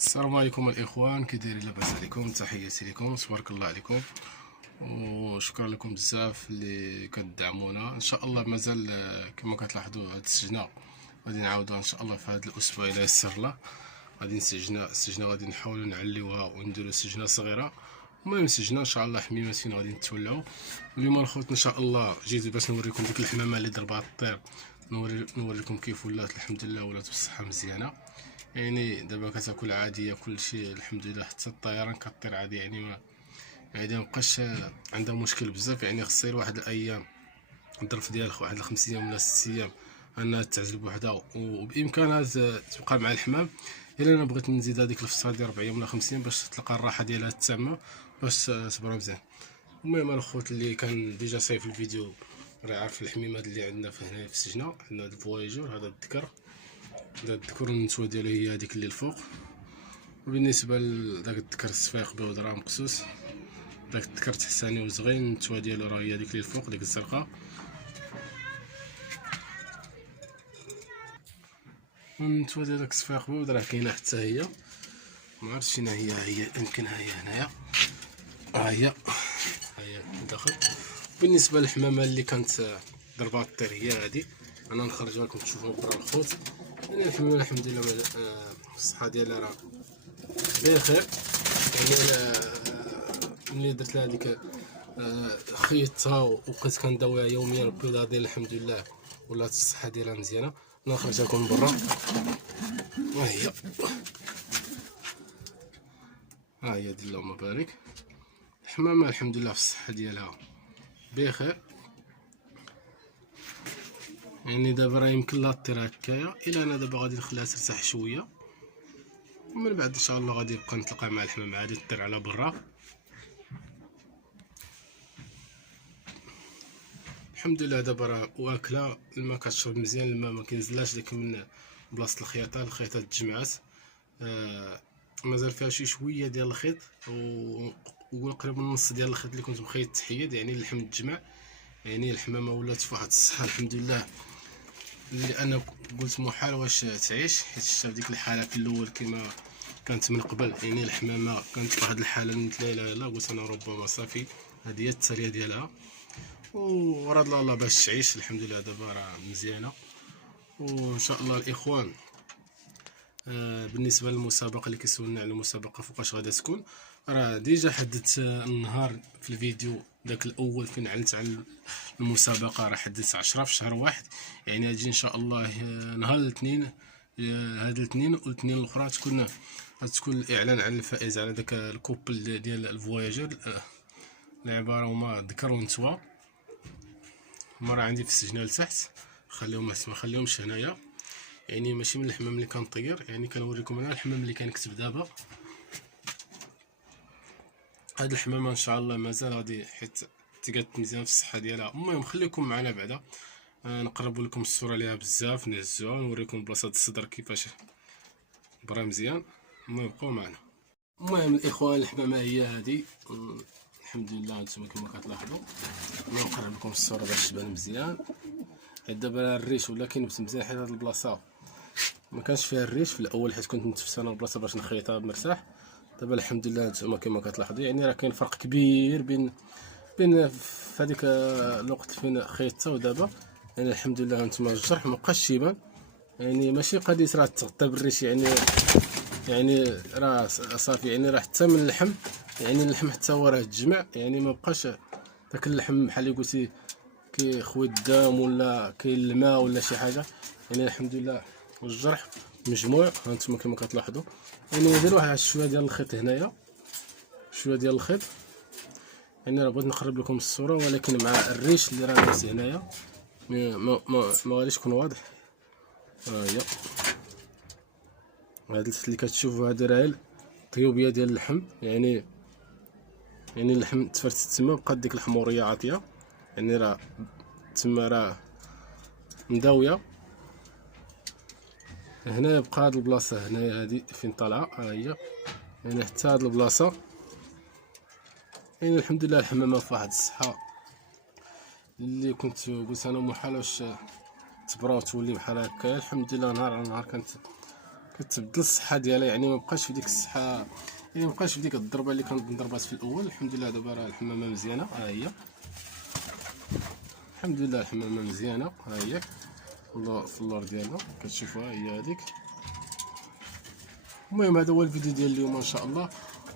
السلام عليكم الاخوان، كي دايرين؟ لاباس عليكم؟ تحياتي لكم، تبارك الله عليكم، وشكرا لكم بزاف اللي كتدعمونا. ان شاء الله مازال كما كتلاحظوا هاد السجنه غادي نعاودوها ان شاء الله في هذا الاسبوع الى يسر الله. غادي السجنه غادي نحاولوا نعليوها ونديروا سجنه صغيره. المهم سجنه ان شاء الله حميمتين غادي نتولعوا. اليوم الخوت ان شاء الله جيت باش نوريكم ديك الحمامه اللي ضربها الطير، نوريكم كيف ولات. الحمد لله ولات بالصحه مزيانه، يعني دابا كتاكل عاديه كل شيء الحمد لله، حتى الطيران كطير عادي، يعني ما بقاش عندها مشكل بزاف. يعني خصها واحد الايام الظرف ديالها واحد 5 ايام ولا 6 ايام انها تعزل بوحدها، وبامكانها تبقى مع الحمام. الا انا بغيت نزيد هذيك الفصه ديال 4 ايام ولا 5 ايام باش تلقى الراحه ديالها تامه باش تبرا مزيان. المهم الخوت اللي كان ديجا صايف الفيديو راه عارف الحميمات اللي عندنا في هنا في السجنه. عندنا هذا الفواياجور، هذا الذكر، هذا الذكر النسوه ديالو هي هذيك اللي الفوق. وبالنسبه لذاك الذكر الصفيق بودره مقصوص، داك الذكر تحساني وزغين، النتوه ديالو راه هي هذيك اللي الفوق ديك الزرقاء. والنتوه ديال داك الصفيق بود راه كاينه حتى هي، ما عرفتش شنو هي يمكن ها هي هنايا، ها هي داخل. بالنسبه للحمامه اللي كانت ضربات الطير هي هذه، انا نخرجها لكم تشوفوا برا الخوت. يعني الحمامه الحمد لله الصحه ديالها راه بخير. يعني ملي درت لها ديك خيطتها وبقيت كنداويها يوميا البيضه ديال الحمد لله ولات الصحه ديالها مزيانه. نخرجها لكم برا، ها هي ديال اللهم بارك. الحمامه الحمد لله في الصحه ديالها بخير. يعني دابا راه يمكن لها طير هكايا، الا انا دابا غادي نخليها ترتاح شويه، ومن بعد ان شاء الله غادي نبقى نتلاقى مع الحمام عادي طير على برا. الحمد لله دابا راه واكله الماء، كتشرب مزيان الماء، ما كينزلهاش ديك من بلاصه الخياطه تجمعات. مازال فيها شي شويه ديال الخيط، وقول قريب نص ديال الخيط اللي كنت مخيط تحيد، يعني اللحم تجمع. يعني الحمامه ولات في واحد الصحه الحمد لله، اللي انا قلت محال واش تعيش، حيت شفت ديك الحاله في الاول كما كانت من قبل. يعني الحمامه كانت في واحد الحاله قلت لا لا لا، قلت انا ربما صافي هذه هي التاليه ديالها، وراد الله باش تعيش. الحمد لله دابا راه مزيانه. وان شاء الله الاخوان بالنسبه للمسابقه اللي كيسولنا على المسابقه فوقاش غادا تكون، راه ديجا حددت النهار في الفيديو داك الاول فين اعلنت على المسابقه، راه حددت 10 في شهر واحد. يعني غتجي ان شاء الله نهار الاثنين، هذا الاثنين والاثنين الاخرى غتكون الاعلان عن الفائز على داك الكوبل ديال الفواياجر، العباره هما ذكر ونتوى. هما راه عندي في السجنه لتحت، خليهم ما خليهمش هنايا. يعني ماشي من الحمام اللي كنطير، يعني كنوريكم انا الحمام اللي كنكتب دابا. هاد الحمامه ان شاء الله مازال غادي، حيت تقاد مزيان في الصحه ديالها. المهم خليكم معنا بعدا نقرب لكم الصوره ليها بزاف، نهزوها نوريكم بلاصه الصدر كيفاش برا مزيان. المهم بقاو معنا. المهم الاخوان الحمامه هي هادي، الحمد لله هانتوما كما كتلاحظوا. نقرب لكم الصوره باش تبان مزيان. حيت دابا الريش ولا كينبت مزيان، حيت هاد البلاصه ما كانش فيها الريش في الاول، حيت كنت متفت انا البلاصه باش نخيطها مرتاح. دابا الحمد لله نتوما كما كتلاحظوا، يعني راه كاين فرق كبير بين في هذيك الوقت فين خيطتها ودابا. يعني الحمد لله نتوما الجرح مابقاش شيبان، يعني ماشي قضيه راه تغطى بالريش، يعني راه صافي، يعني راه حتى من اللحم، يعني اللحم حتى هو راه تجمع، يعني ما بقاش داك اللحم بحال اللي قلتي كيخوي الدم ولا كاين الماء ولا شي حاجه. يعني الحمد لله والجرح مجموع، هانتوما كما كتلاحظوا. يعني ندير واحد شويه ديال الخيط هنايا، شويه ديال الخيط. يعني راه بغيت نقرب لكم الصوره، ولكن مع الريش اللي راه لابس هنايا ما غاديش يكون واضح. ها هي هاد اللي كتشوفوا، هادي راه الطيوبيه ديال اللحم. يعني اللحم تفرت تما، بقات ديك الحموريه عاطيه، يعني راه تما راه مداويه. هنا بقى هاد البلاصه هنايا هادي فين طالعه، ها هي يعني حتى هاد البلاصه. يعني الحمد لله الحمامه في واحد الصحه اللي كنت قلت انا محال واش تبرا وتولي بحال هكا. الحمد لله نهار على نهار كتبدل الصحه ديالها، يعني ما بقاش في ديك الصحه، يعني ما بقاش في ديك الضربه اللي كانت ضربات في الاول. الحمد لله دابا راه الحمامه مزيانه، ها هي الحمد لله الحمامه مزيانه، ها هي في اللور ديالنا كتشوفوها هي هذيك. المهم هذا هو الفيديو ديال اليوم ان شاء الله.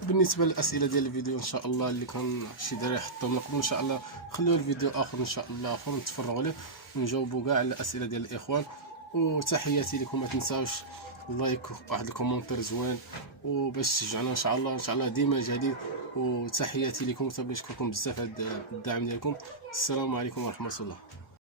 بالنسبه للاسئله ديال الفيديو ان شاء الله اللي كان شي دراري حطهم لكم، ان شاء الله خليو الفيديو اخر ان شاء الله اخر نتفرغوا ليه ونجاوبوا كاع على الاسئله ديال الاخوان. وتحياتي لكم، ما تنساوش اللايك، واحد الكومونتير زوين، وباش تشجعنا ان شاء الله ان شاء الله ديما جديد. وتحياتي لكم، وتنشكركم بزاف على الدعم ديالكم. السلام عليكم ورحمه الله.